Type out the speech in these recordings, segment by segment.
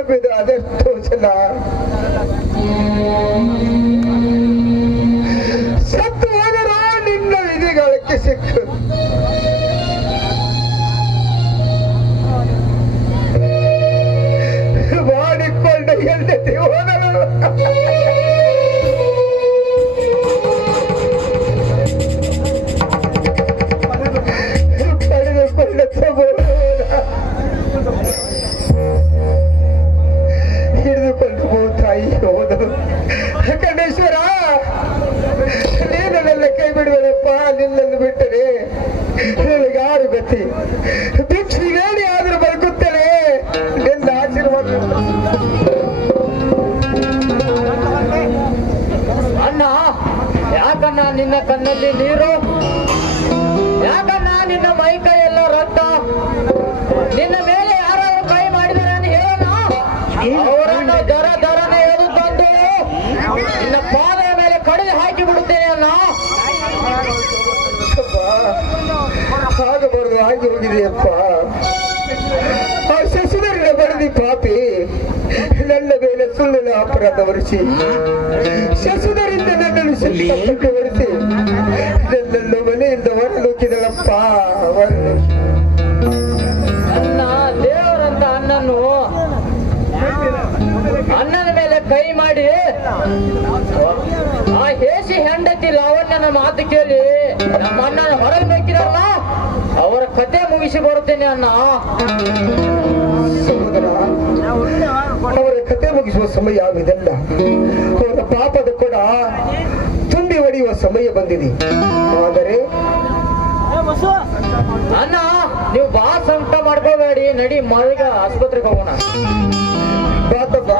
ನಂಬಿದ ಅದೆಷ್ಟೋ ಜನ ಸತ್ತು ಹೋದರೂ ನಿನ್ನ ವಿಧಿಗಳಕ್ಕೆ ಸಿಕ್ಕು ಮಾಡಿಕೊಂಡ ಹೆಂಡತಿ ಹೋದರು ಪಡೆದುಕೊಂಡ ಹಿಡಿದುಕೊಂಡು ತಾಯಿ ಹೋದರು. ಗಣೇಶ್ವರ ನೀನನ್ನೆಲ್ಲ ಕೈ ಬಿಡುವಪ್ಪ, ನಿನ್ನನ್ನು ಬಿಟ್ಟರೆ ನನಗಾರು ಗತಿ. ಭಿಕ್ಷಿಗೇಡಿ ಆದರೂ ಬದುಕುತ್ತೇನೆ, ನಿನ್ನ ಆಶೀರ್ವಾದ. ಅಣ್ಣ, ಯಾಕಣ್ಣ ನಿನ್ನ ಕಣ್ಣಲ್ಲಿ ನೀರು? ಯಾಕಣ್ಣ ನಿನ್ನ ಮೈ ಕೈ ಎಲ್ಲ ರಕ್ತ? ನಿನ್ನ ಮೇಲೆ ಯಾರಾದ್ರೂ ಕೈ ಮಾಡಿದಾರೆ ಅಂತ ಹೇಳೋಣ. ಅವರನ್ನು ದರನೆ ಎದು ತಂದು ನಿನ್ನ ಪಾದದ ಮೇಲೆ ಕಡಿದು ಹಾಕಿ ಬಿಡುತ್ತೇನೆ ಅಣ್ಣ. ಆಗಬಾರದು, ಆಗಿ ಹೋಗಿದೆಯಪ್ಪ. ಆ ಶಶಿಧರನ ಬಡದಿ ಪಾಪಿ ನನ್ನ ಮೇಲೆ ಸುಳ್ಳಿನ ಅಪರಾಧ ಹೊರಿಸಿ ಶಶಿಧರಿಂದ ನನ್ನನ್ನು ಶಿಲ್ಪಕ್ಕೆ ಹೊರಿಸಿ ನನ್ನನ್ನು ಮನೆಯಿಂದ ಹೊರಲೂಕಿದಳಪ್ಪ. ಅಣ್ಣ, ದೇವರಂತ ಅಣ್ಣನ ಮೇಲೆ ಕೈ ಮಾಡಿ ಆ ಹೇಸಿ ಹೆಂಡತಿ ಲಾವಣ್ಯನ ಮಾತು ಕೇಳಿ ನಮ್ಮ ಅಣ್ಣನ ಹೊರಗೆ ಬೇಕಿರಲ್ಲ, ಅವರ ಕತೆ ಮುಗಿಸಿ ಬರುತ್ತೇನೆ ಅಣ್ಣ. ಸಹೋದರ, ಅವರ ಕತೆ ಮುಗಿಸುವ ಸಮಯ ಇದಲ್ಲ. ಅವರ ಪಾಪದ ಕೊಡ ತುಂಬಿ ಹೊಡೆಯುವ ಸಮಯ ಬಂದಿದೆ. ಆದರೆ ಅಣ್ಣ, ನೀವು ಬಾ ಸಂಕಟ ಮಾಡ್ಕೋಬೇಡಿ, ನಡಿ ಮಳೆಗ ಆಸ್ಪತ್ರೆಗೆ ಹೋಗೋಣ. ಬಾತಪ್ಪ.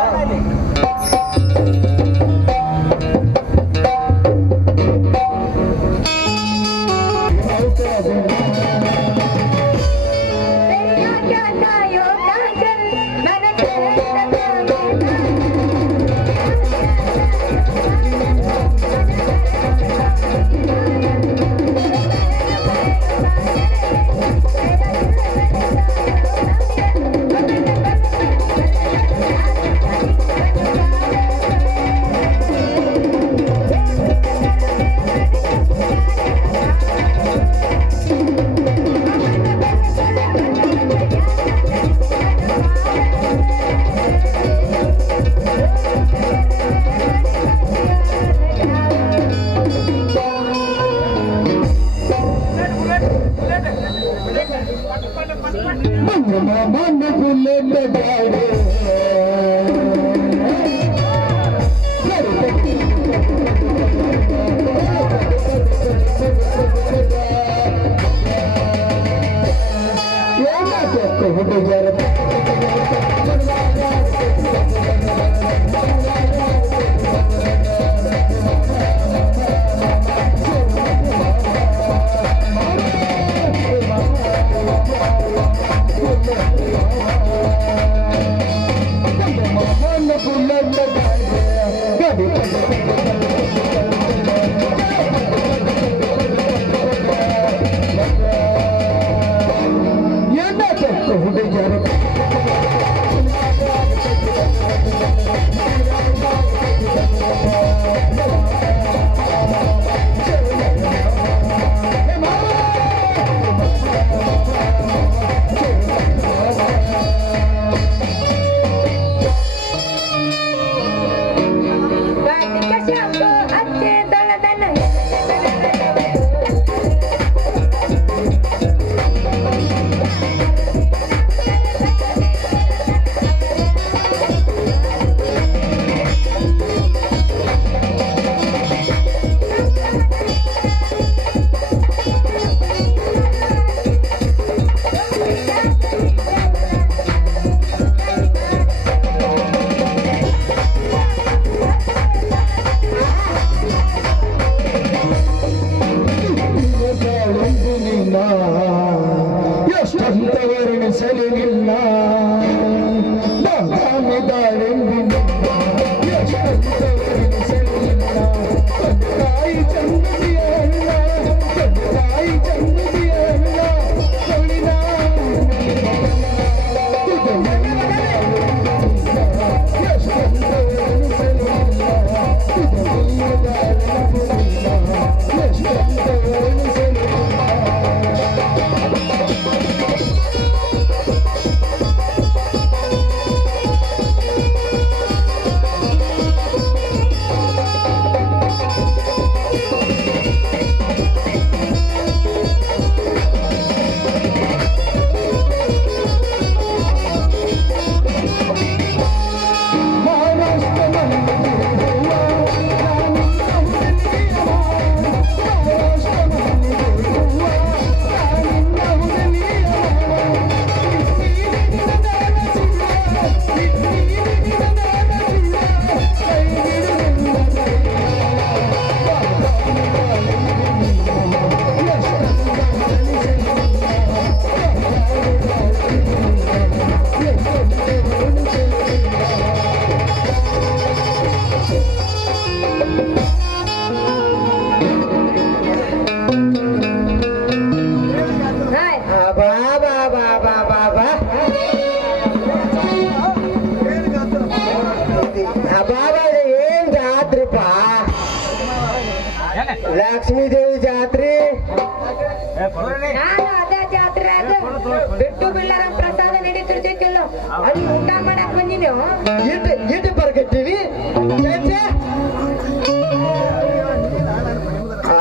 ನೀನು ಇಟ್ಟು ಬರ್ಕತ್ತೀವಿ.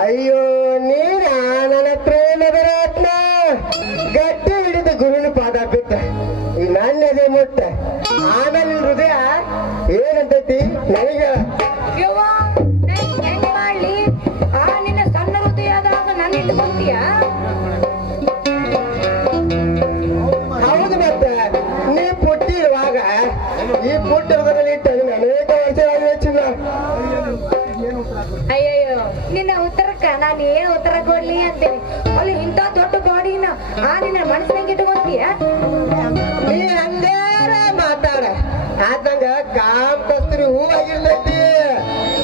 ಅಯ್ಯೋ ನೀನ ನನ್ನ ಪ್ರೇಮದ ರತ್ನ, ಗಟ್ಟಿ ಹಿಡಿದು ಗುರುವಿನ ಪಾದ ಬಿಟ್ಟ ಈ ನನ್ನದೇ ಮುಟ್ಟ. ಆಮೇಲೆ ಹೃದಯ ಏನಂತೈತಿ ನನಗ ಯವ್ವ ಹೆಂಗ್ ಮಾಡ್ಲಿ? ನಿನ್ನ ಸಣ್ಣ ಹೃದಯದಾಗ ನನ್ನ ಇಟ್ಕೊಂತೀಯ? ಹೌದು, ಮತ್ತೆ ನೀ ಪುಟ್ಟಿರುವಾಗ ಈ ಪುಟ್ಟಿರೋದ್ರಲ್ಲಿ ಇಟ್ಟು ಅನೇಕ ವರ್ಷ ಚಿನ್ನ. ಅಯ್ಯಯ್ಯೋ ನಿನ್ನ ಉತ್ತರಕ್ಕ ನಾನು ಏನ್ ಉತ್ತರ ಕೊಡ್ಲಿ ಅಂತೇಳಿ. ಅಲ್ಲಿ ಇಂಥ ದೊಡ್ಡ ಗಾಡಿನ ನಿನ್ನ ಮನಸ್ಸಿನಾಗ ಇಟ್ಕೊಂತೀಯ? ನೀ ಹಂಗಾರ ಮಾತಾಡ ಆತಂಗ ಕಾಮ್ ಕಸ್ತೂರಿ ಹೂ ಆಗಿರ್ತೈತಿ.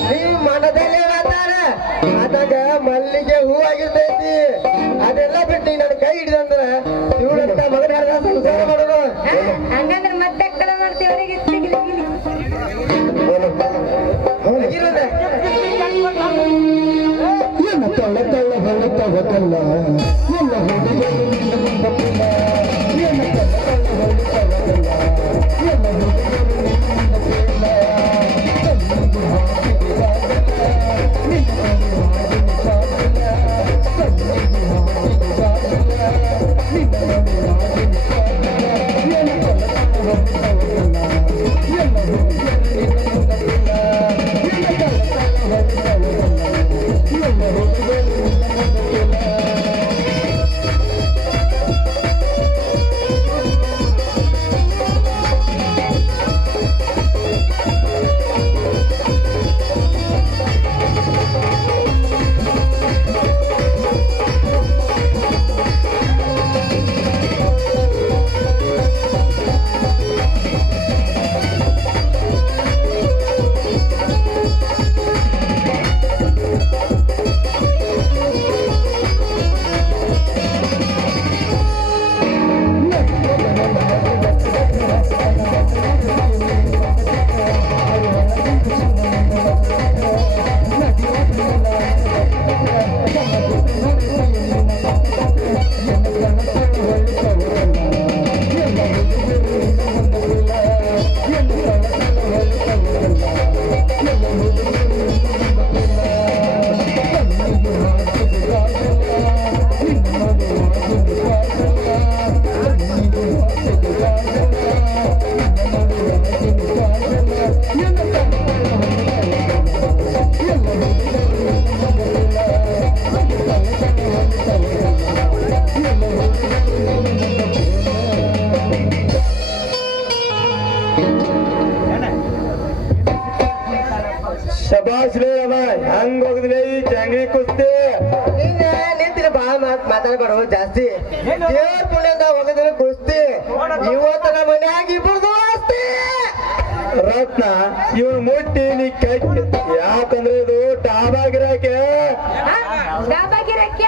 ನೀವು ಮನದಲ್ಲೇ ಮಾತಾಡ ಆತಂಗ ಮಲ್ಲಿಗೆ ಹೂ ಆಗಿರ್ತೈತಿ. ಅದೆಲ್ಲ ಬಿಟ್ಟು ನನ್ನ ಕೈ ಹಿಡಿದಂದ್ರ ಇವಳಂತ ಮಗನ ಸಂಸಾರ ಮಾಡೋದು. ಹಂಗಂದ್ರೆ ಮತ್ತೆ ಕಲ ಮಾಡ್ತೀವಿ ಅವರಿಗೆ. ತಳ್ಳ ತಳ್ಳ ಹೊರತ ಹೋಗಲ್ಲ ಎಲ್ಲ ಹುಡುಗಲ್ಲ ಶಬಾಶ್ರೇ ಅಮ್ಮ ಹೆಂಗ್ ಹೋಗಿದ್ವಿ ಚಂಗಿ ಕುಸ್ತಿ ನಿಂತಿನ ಬಾಳ ಮಾತಾಡ್ಬಾರು ಜಾಸ್ತಿ. ದೇವ್ರ ಪುಣ್ಯದ ಹೋಗಿದ್ರೆ ಕುಸ್ತಿ ಇವತ್ತು ನಮ್ಮ ಮನ್ಯಾಗ ಇಬ್ಬರದು ಆಸ್ತಿ. ರತ್ನ ಇವನು ಮುಟ್ಟಿ ನೀ ಕಟ್ಟಿ ಯಾಕಂದ್ರೆ ಇದು ಡಾಬಾಗಿರಾಕೆ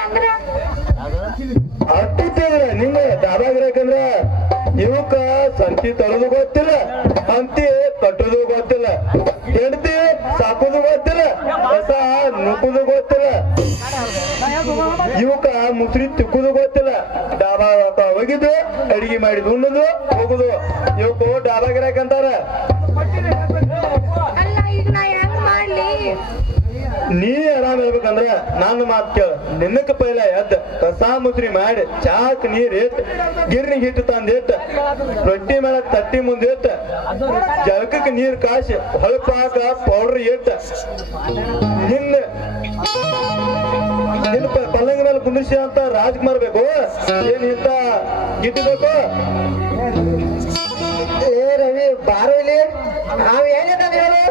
ಅಂದ್ರೆ ಅಟ್ಟಿದ್ರ ನಿಂಗೆ ಡಾಬಾಗಿರಾಕಂದ್ರ ಇವಕ್ಕ ಸಂತಿ ತರೋದು ಗೊತ್ತಿಲ್ಲ, ಅಂತಿ ಕಟ್ಟೋದು ಗೊತ್ತಿಲ್ಲ, ಹೆಂಡತಿ ಸಾಕೋದು ಗೊತ್ತಿಲ್ಲ, ಹೊಸ ನುಕ್ಕುದು ಗೊತ್ತಿಲ್ಲ, ಇವಕ್ಕ ಮುಸ್ರಿ ತಿಕ್ಕುದು ಗೊತ್ತಿಲ್ಲ. ಡಾಬಾ ಹೋಗಿದ್ದು ಅಡಿಗೆ ಮಾಡಿದ್ ಉಣ್ಣದು ಹೋಗುದು ಇವಕ್ಕೂ ಡಾಬಾಗಿರಾಕಂತಾರ. ಅಲ್ಲ ಈಗ ನಾ ಹೆಂಗ್ ಮಾಡ್ಲಿ? ನೀ ಆರಾಮ್ ಇರ್ಬೇಕಂದ್ರ ನನ್ನ ಮಾತು ಕೇಳ. ನಿನ್ನಕ್ಕ ಪೈಲ ಎದ್ದ ಕಸ ಮುಸ್ರಿ ಮಾಡಿ ಚಾಕ್ ನೀರ್ ಇಟ್ಟು ಗಿರ್ನಿಗೆ ಹಿಟ್ಟು ತಂದಿಟ್ಟ ರೊಟ್ಟಿ ಮೇಲೆ ತಟ್ಟಿ ಮುಂದೆ ಇಟ್ಟ ಜಳಕಕ್ಕೆ ನೀರ್ ಕಾಸಿ ಹೊಳಪಾಕ ಪೌಡರ್ ಇಟ್ಟ ನಿನ್ನ ಪಲ್ಲಂಗ ಮೇಲೆ ಕುಂದಿಸಿ ಅಂತ ರಾಜ್ಕುಮಾರ್ ಬೇಕು ಏನ್ ಇಂತ ಗಿಟ್ಟಬೇಕು? ಏ ರವಿ ಬಾರೋ ಇಲ್ಲಿ, ನಾವ್ ಏನಿದ್ದಾನೆ ಹೇಳು.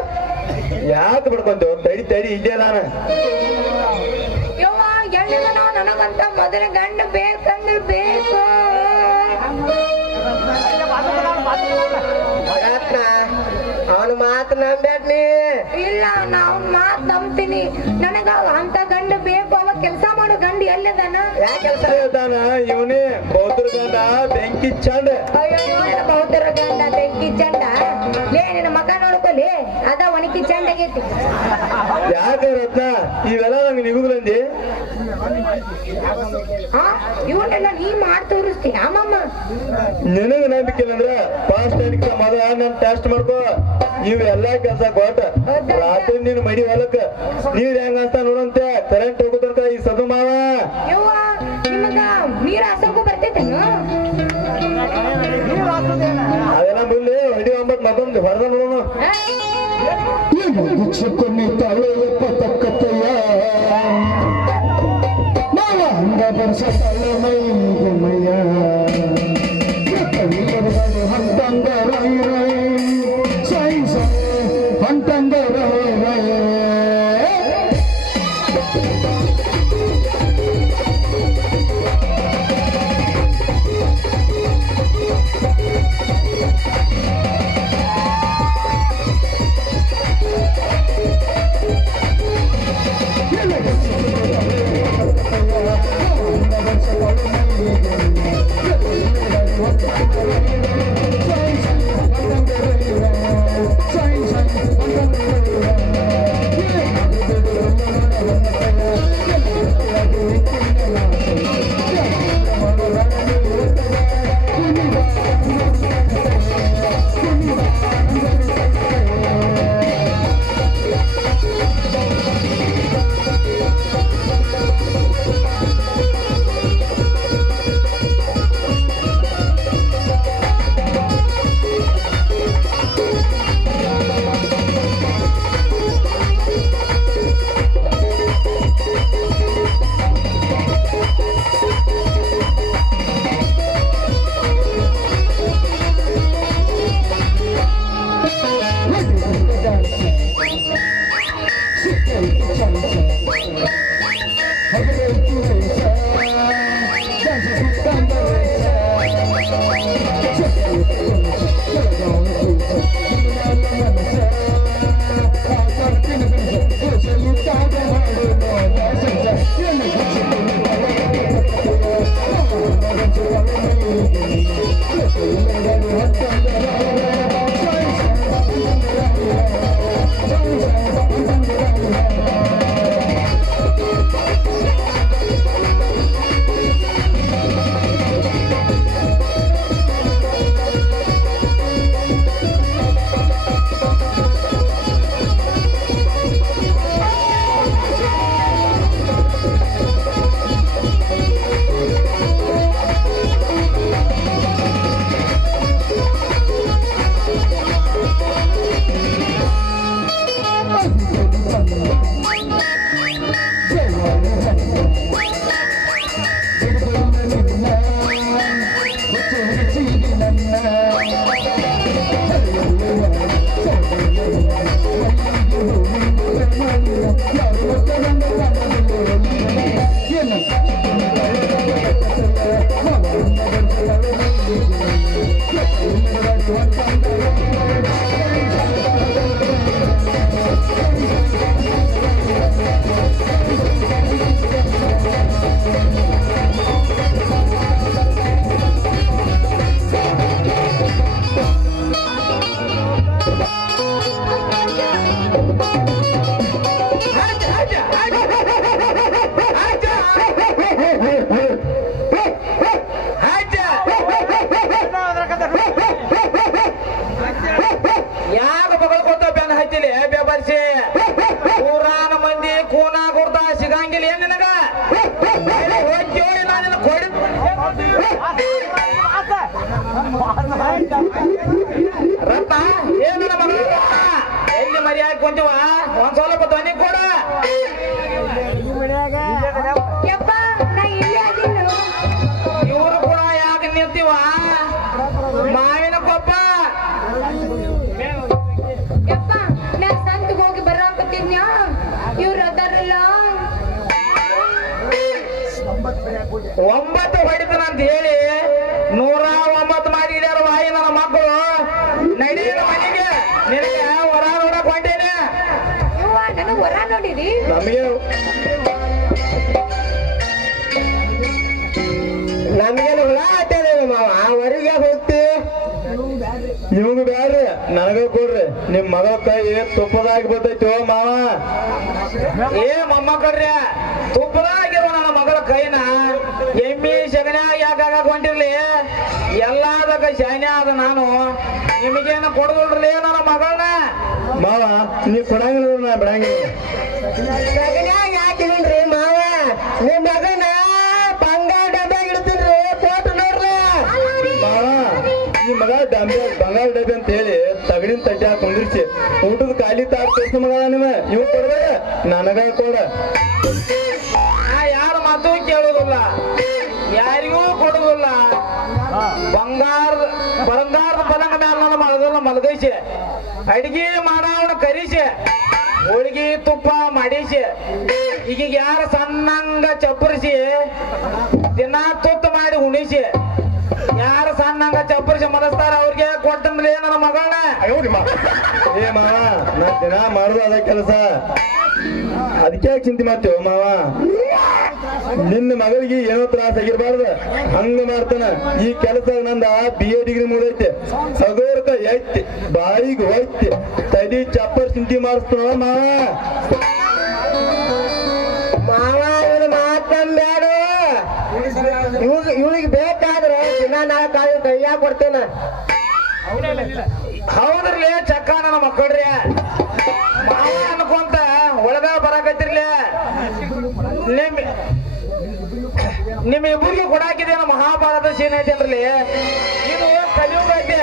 ಯಾಕೆ ಬಿಡ್ಕೊಂತೇವ? ತಡಿ ತಡಿ ಇದೇ ನಾನು ಯವ್ವ ಎಲ್ಲಿದನೋ ನನಗಂತ ಮೊದಲ ಗಂಡ ಬೇಕಂದ್ರೆ ಬೇಕು. ಅವನ ಮಾತು ನಂಬ್ಯಾಡ ನೀ. ಇಲ್ಲ ನಾ ಅವ್ನ ಮಾತ್ ನಂಬ್ತೀನಿ. ನನಗ ಅಂತ ಗಂಡ ಬೇಕು. ಅವ ಕೆಲಸ ಮಾಡೋ ಗಂಡ ಎಲ್ಲಿದಾನ? ಯಾಕೆ ಕೆಲಸ ಇದ್ದಾನ? ಇವನೇ ಬೌದ್ಧರ ಗಂಡ ಬೆಂಕಿ ಚಂಡ. ಅಯ್ಯೋ ಬೌದ್ಧರ ಗಂಡ ಬೆಂಕಿ ಚಂಡ. ಲೇ ನಿನ್ನ ಮಗ ನೋಡ್ಕೊಲಿ, ಅದ ಒಣಕಿ ಚಂಡ ಆಗೈತಿ. ಯಾಕ ರತ್ನ ಇವೆಲ್ಲ ನಂಗೆ ನಿಗುದ್ರಂದಿ ಇವನ್ನೆಲ್ಲ ನೀ ಮಾಡಿ ತೋರಿಸ್ತಿ ಅಮ್ಮಮ್ಮ ನಿನಗ ನಂಬಿಕೆ ಅಂದ್ರ ಫಾಸ್ಟ್ ಮೊದಲ ನನ್ ಟೆಸ್ಟ್ ಮಾಡ್ಕೋ ನೀವ್ ಎಲ್ಲಾ ಕೆಲ್ಸ ಕೊಟ್ಟ ರಾತ್ರಿ ನೀನ್ ಮಡಿ ಹೊಲಕ್ ನೀರ್ ಹೆಂಗ ಅಂತ ನೋಡಂತೆ ಕರೆಂಟ್ ಹೋಗುತ್ತಂತ ಈ ಸದು ಮಾವ ಯವ್ವ ನಿಮಗ ನೀರ್ ಹಾಸಕ್ಕೂ ಬರ್ತೈತೇನು ಅದೆಲ್ಲ ಮುಂದೆ ಹೊಡಿ ಒಂಬತ್ ಮತ್ತೊಂದು ಹೊಡೆದ ನೋಡೋಣ ರತ್ನ ಏನು ನಮ್ಮ ಎಲ್ಲಿ ಮರಿ ಹಾಕೊಂತೀವ ಒಂದ್ ಸ್ವಲ್ಪ ಧ್ವನಿ ಕೂಡ ಇವರು ಕೂಡ ಯಾಕೆ ನಿಂತೀವ ಮಾವಿನ ಕೊಪ್ಪ ನಾ ಸಂತಿಗೆ ಹೋಗಿ ಬರಾಕತ್ತಿದ್ನ್ಯಾ ಇವ್ರು ಅದಾರಲ್ಲ 9 ಹೊಡಿತನಂತ ಹೇಳಿ 109 ಮಾಡಿದ್ಯಾರ ವಾಯಿ ನನ್ನ ಮಕ್ಕಳು ನಡೀನ ಮನೆಗೆ ನಿನಗೆ ಹೊರ ನೋಡಕ್ ಹೊಂಟೇನೆ ನನಗ್ ಹೊರ ನೋಡಿರಿ ನಮ್ಗೇನು ಹುಳ ಆಟೇನೆ ಮಾವ ಹೊರಗೆ ಹೋಗ್ತಿ ಇವಾಗ ಬ್ಯಾಡ್ರಿ ನನಗ ಕೊಡ್ರಿ ನಿಮ್ ಮಗಳ ಕೈ ತುಪ್ಪದಾಗಿ ಬರ್ತೈತಿ ಮಾವ. ಏ ಮೊಮ್ಮಕ್ಕಳ್ರಿ, ತುಪ್ಪದಾಗಿರುವ ನನ್ನ ಮಗಳ ಕೈನ ಎಮ್ಮಿ ಸಗನ್ಯಾಗ ಯಾಕಾಗ ಹೊಂಟಿರ್ಲಿ, ಎಲ್ಲಾದಾಗ ಶಾನ್ಯ ಆದ ನಾನು ನಿಮಗೇನು ಕೊಡೋದಿಲ್ರಿ ನನ್ನ ಮಗಳನ್ನ. ಮಾವ ನೀವ್ ಕೊಡಂಗಿಲ್ಲ, ನಾ ಬಿಡಂಗಿಲ್ಲ. ಸಗನ್ಯಾಗ ಯಾಕಿಲ್ರಿ ಮಾವ, ನಿಮ್ ಮಗನ ಬಂಗಾರ ಡಬ್ಯಾಗ ಇಡ್ತೀನ್ರಿ, ಫೋಟೋ ನೋಡ್ರಿ. ಮಾವ ಈ ಮಗ ಬಂಗಾರ ಡಬ್ಬಿ ಅಂತ ಹೇಳಿ ತಗಡಿನ ತಟ್ಟಿ ಹಾಕಿ ಕುಂದಿರ್ಸಿ ಊಟದ ಖಾಲಿ ತಾರ್ ತೋರ್ಸ ಮಗ ನೀವ ಇವ್ ಕೊಡ್ಬೇಡ, ನನಗ ಕೊಡ. ನಾ ಯಾರ ಮಾತು ಕೇಳುದಿಲ್ಲ, ಯಾರಿಗೂ ಕೊಡುದಿಲ್ಲ. ಬಂಗಾರದ ಪಲಂಗ ಮ್ಯಾಲ ನನ್ನ ಮಳಗಲ್ಲ ಮಲಗೈಸಿ, ಅಡಿಗೆ ಮಾಡವನ ಕರಿಸಿ, ಹೋಳಿಗೆ ತುಪ್ಪ ಮಾಡಿಸಿ, ಈಗ ಯಾರ ಸಣ್ಣಂಗ ಚಪ್ಪರಿಸಿ ದಿನ ತುತ್ತು ಮಾಡಿ ಉಣಿಸಿ, ಯಾರ ಸಣ್ಣಂಗ ಚಪ್ಪರಿಸಿ ಮನಸ್ತಾರ ಅವ್ರಿಗೆ ಕೊಟ್ಟಂದ್ರಿ ನನ್ನ ಮಗಳನ್ನ. ಏ ಮಾವ ನಾ ದಿನ ಮಾಡುದು ಅದ ಕೆಲಸ, ಅದಕ್ಕೆ ಯಾಕೆ ಚಿಂತೆ ಮಾಡ್ತೇವ ಮಾವ. ನಿನ್ನ ಮಗಳಿಗೆ ಏನೋ ತ್ರಾಸ ಆಗಿರ್ಬಾರ್ದ ಹಂಗ ಮಾಡ್ತಾನ. ಈ ಕೆಲಸ ನಂದ BA ಡಿಗ್ರಿ ಮುಗೈತೆ, ಸಗೋರ್ಕ ಐತಿ ಬಾಯಿಗೆ ಹೋಯ್ತಿ, ತಡಿ ಚಪ್ಪರ್ ಚಿಂತೆ ಮಾಡಿಸ್ತಾವ ಮಾವ. ಮಾವ ಇವನು ಮಾತಂಬೇಡ, ಇವಳಿಗೆ ಬೇಕಾದ್ರೆ ದಿನ ನಾಳೆ ಕಾಲ ಕೈಯಾಗ ಕೊಡ್ತೇನೆ. ಹೌದ್ರಲಿ ಚಕ್ಕ ನನ್ನ ಮಕ್ಕಳ್ರಿ, ಮಾವ ಅನ್ಕೊಂತ ಒಳಗ ಬರಾಕತ್ತಿರ್ಲಿ. ನಿಮ್ ಇಬ್ಬರಿಗೆ ಕೊಡಾಕಿದೆ ಮಹಾಭಾರತ ಸೀನ್ ಐತೇನ್ರಿ. ಇದು ಕಲಿಯುಗ ಐತೆ,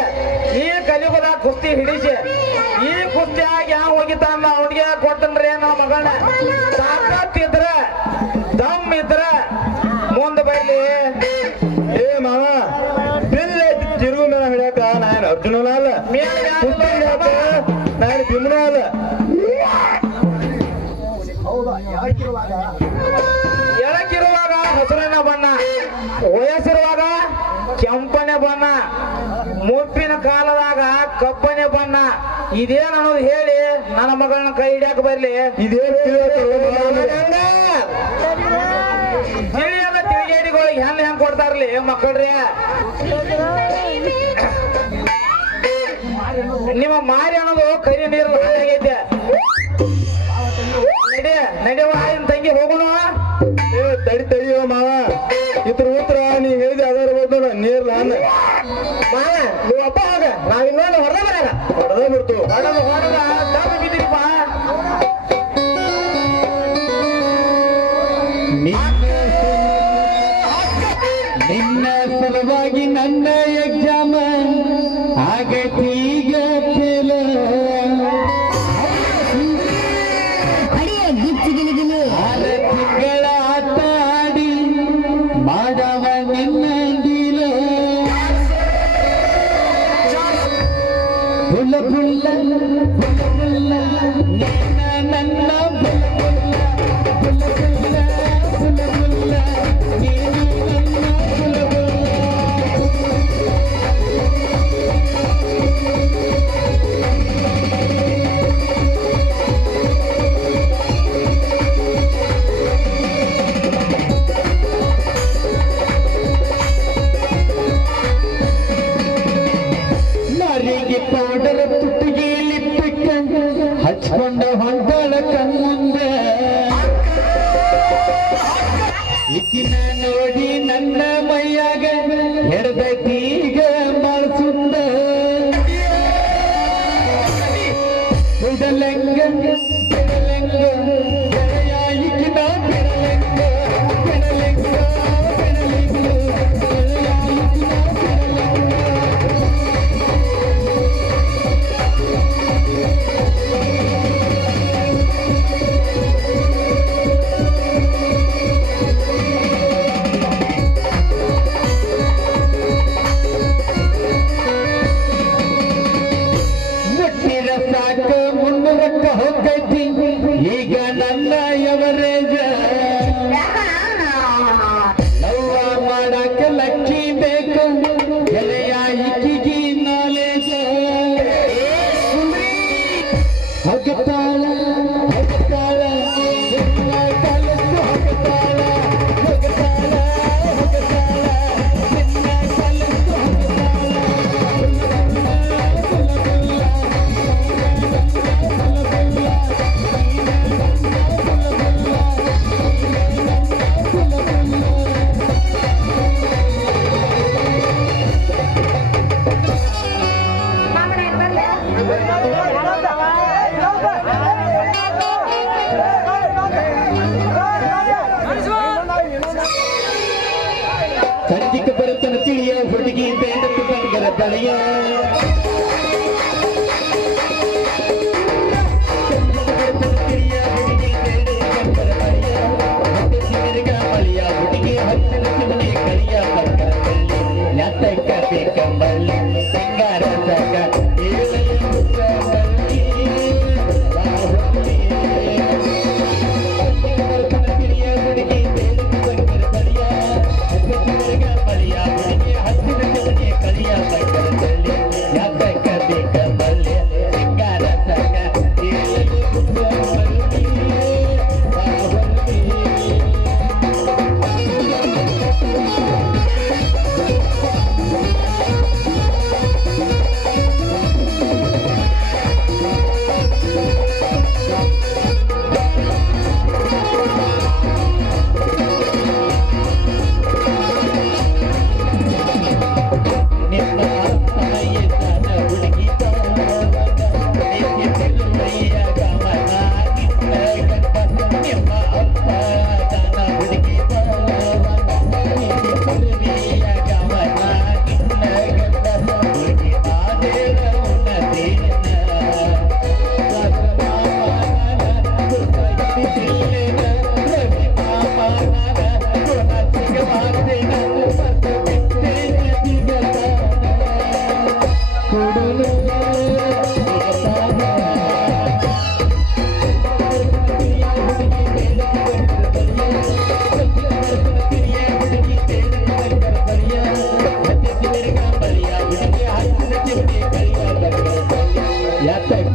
ಈ ಕಲಿಯುಗದಾಗ ಕುಸ್ತಿ ಹಿಡಿಸಿ ಈ ಕುಸ್ತಿಯಾಗಿ ಯಾವ ಹೋಗಿತಾನ ಅವನಿಗೆ ಕೊಡ್ತನ್ರಿ ನನ್ನ ಮಗಳನ್ನ. ತಾಕತ್ತಿದ್ರ ದಮ್ ಇದ್ರ ಮುಂದೆ ಬರ್ಲಿ. ಏ ಮಾವ ಬಿಲ್ ಐತಿ ತಿರುಗು ಮೇಲೆ ಹಿಡಿಯಾಕ ನಾನು ಅರ್ಜುನನ ಅಲ್ಲ, ನಾನು ಭೀಮನ ಅಲ್ಲ. ಎಳಕಿರುವಾಗ ಹಸಿರಿನ ಬಣ್ಣ, ವಯಸ್ಸಿರುವಾಗ ಕೆಂಪನೆ ಬಣ್ಣ, ಮುಪ್ಪಿನ ಕಾಲದಾಗ ಕಪ್ಪನೆ ಬಣ್ಣ. ಇದೇನು ಅನ್ನೋದು ಹೇಳಿ ನನ್ನ ಮಗಳನ್ನ ಕೈ ಹಿಡಿಯಾಕ ಬರ್ಲಿ. ಇದೇನು ತಿಳಿಯದ ತಿರುಗೇಡಿಗಳಿಗೆ ಹೆಂಗ್ ಕೊಡ್ತಾರಲಿ ಮಕ್ಕಳ್ರಿ. ನಿಮ್ಮ ಮಾರಿ ಅನ್ನೋದು ಕರಿ ನೀರು ಆಗೈತೆ. ನಡೆಯುವ ತಂಗಿ ಹೋಗೋಣ. ತಡಿ ತಡಿಯೋ ಮಾವ, ಇದ್ರ ಉತ್ತರ ನೀ ಹೇಳಿದೆ ಅದಾರ ಬಂದು ನೀರ್ಲ ಅನ್ನ ಮಾವ ನೀವು ಒಬ್ಬ ಹೋಗ, ನಾವ್ ಇನ್ನೊಂದು ಹೊಡೆದ ಬರಲ್ಲ. ಹೊಡೆದ ಬಿಡ್ತು. ಹೊಡೆದ ತಪ್ಪ ಬಿದ್ದೀರಿಪ್ಪ. ನಿನ್ನ ಸಲುವಾಗಿ ನನ್ನ ಎಕ್ಸಾಮ ಆಗೈತಿ ಈಗ ಫೇಲ. ಆರ ತಿಂಗಳ ಆಟ ಆಡಿ ಮಾಡವ ನಿನ್ನ ಡೀಲ. ಫುಲ್ಲ ಫುಲ್ಲ ಫುಲ್ಲ ಫುಲ್ಲ ನಿನ್ನ ನನ್ನ ಫುಲ್ಲ ಫುಲ್ಲ ಫುಲ್ಲ ಫುಲ್ಲ ಫುಲ್ಲ ನೀನು ನನ್ನ ಫುಲ್ಲ ಫುಲ್ಲ. ನಾರಿಗೆ ಪೌಡರ್ ತುಟ್ಟಿಗೆ ಲಿಪ್ಪಿಟ್ಟ ಹಚ್ಕೊಂಡ ಹೊಂಟಾಳ ಕಣ್ಮುಂದೆ. ಇಕ್ಕಿನ ನೋಡಿ ನನ್ನ ಮೈಯಾಗ ಎಡದೈತಿ ಈಗ ಬಾಳ್ಸುಂದ. ಬಿಡಲೆಂಗ ಬಿಡಲೆಂಗ ಗೆಳೆಯ ಇಕ್ಕಿನ ಬಿಡಲೆಂಗ ಬಿಡಲೆಂಗ ಬಿಡಲೆಂಗ ಗೆಳೆಯ ಇಕ್ಕಿನ ಬಿಡಲೆಂಗ. ಮುಟ್ಟಿರ ಸಾಕ ಮುನ್ನೂರಕ್ಕ ಹೋಗೈತಿ ಈಗ ನನ್ನ ಎವರೇಜ. ಲವ್ವ ಮಾಡಾಕ ಲಕ್ಕಿ ಬೇಕು ಗೆಳೆಯ ಇಕ್ಕಿಗಿ ನಾಲೇಜ. ಹೋಗತಾಳ ಹೋಗತಾಳ ನಿನ್ನ ಕಲಸು ಹೋಗತಾಳ ಹೋಗತಾಳ ಹೋಗತಾಳ ನಿನ್ನ ಕಲಸು ಹೋಗತಾಳ. ಬಳಿಯ ya te